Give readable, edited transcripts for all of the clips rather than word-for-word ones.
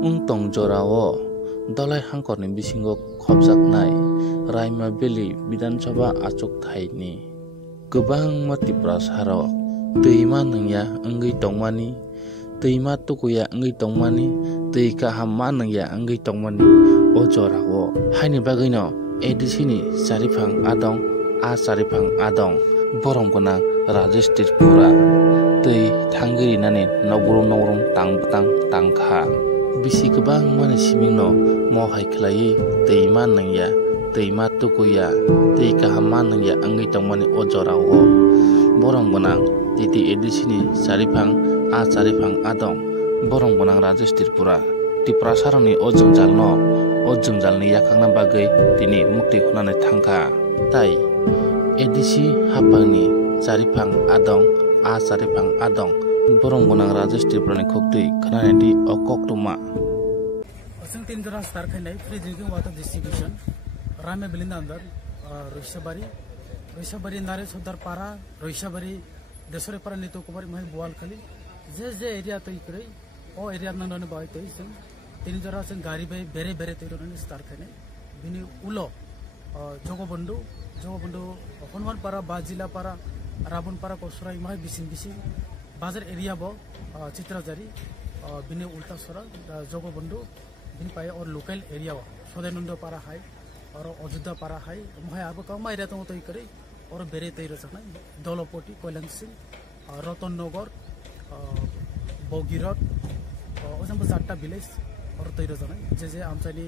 Tong jorao dalai hangkorni bisingo khobjaknai Raima Valley Bidhan Sabha achuk thaini kwbangma tiprasarok twyma nungya wngwi tongmani twyma tukuya wngwi tongmani twi kaham manungya wngwi tongmani o jorao haini bagwino ADC ni charifang adong a charifang adong borong gwnang Rajesh Tripura twi thangri nani nogrum tang tangkha bisi kwbang mani simingno mo haikhlai twyma nungya twyma tukuya twi kaham manungya wngwi tongmani o jorao borong gwnang titi ADC ni charifang a charifang adong borong gwnang Rajesh Tripura tiprasaroni o jungjalni yakangna bagwi tini mukti khunani thangkha tai ADC hapangni charifang adong a charifang adong borong gwnang Rajesh Tripura ni khoktwi khnani di okoktumma जों 3 जरा star खानाय free drinking water distribution रामे बिलिंदा अंदर रैसाबारी नारे सरदारपारा रैसाबारी देसरेपारा नीतो कुमारी my बुआलखाली J area तै करे ओ area ननने bye तै जों 3 जरा जों गाड़ी बाय बेरे तै रने स्टार खानाय बिनि उलो जगबंधु हनुमानपारा बाजिलापारा राबनपारा कसराय माय बिसिं बाजार एरिया बो चित्राजारी बिनि उल्टा सरा जगबंधु पाए और लोकल एरिया सदानंद पारा हाई और अयोध्या पारा हाई मैं अब कम एरिया तो तय करे और बेरे तय रचना दलपटी कैलांसिंग रतन नगर बगिरट अजंबो 4टा विलेज और तय रचना जे आमचानी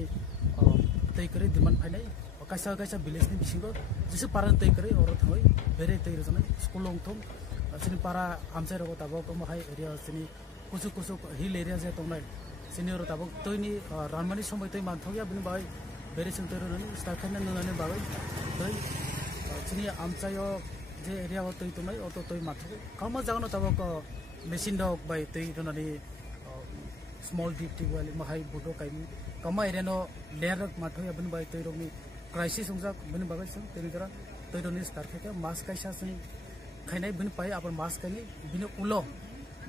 तय करे दिमान फाइनाय कैसा विलेज नि बिसिंगो जेसे पारा तय करे और थय बेरे तय रचना स्कुल लंथम सिनि पारा आमचाय रगो ताबो कमहाय एरिया सिनि कुसु हिल एरिया जे तंनाय senior tabok toini ramani somoi toi manthogya bini bai bere sentoroni starkhana nunane bagai toi sini amchayo je area toi tumai auto toi mathog kama jagno tabok machine dog bai toi donani small deep wali mahai bodo kaimi kama area no layer mathogya bini bai toi rogni crisis songjak bini bagai sing teni dara toi doni starkhaka mas kaisa sing khainai bini pai apar mas kaini bini ulo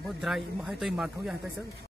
bo dry mahai toi mathogya hakai sing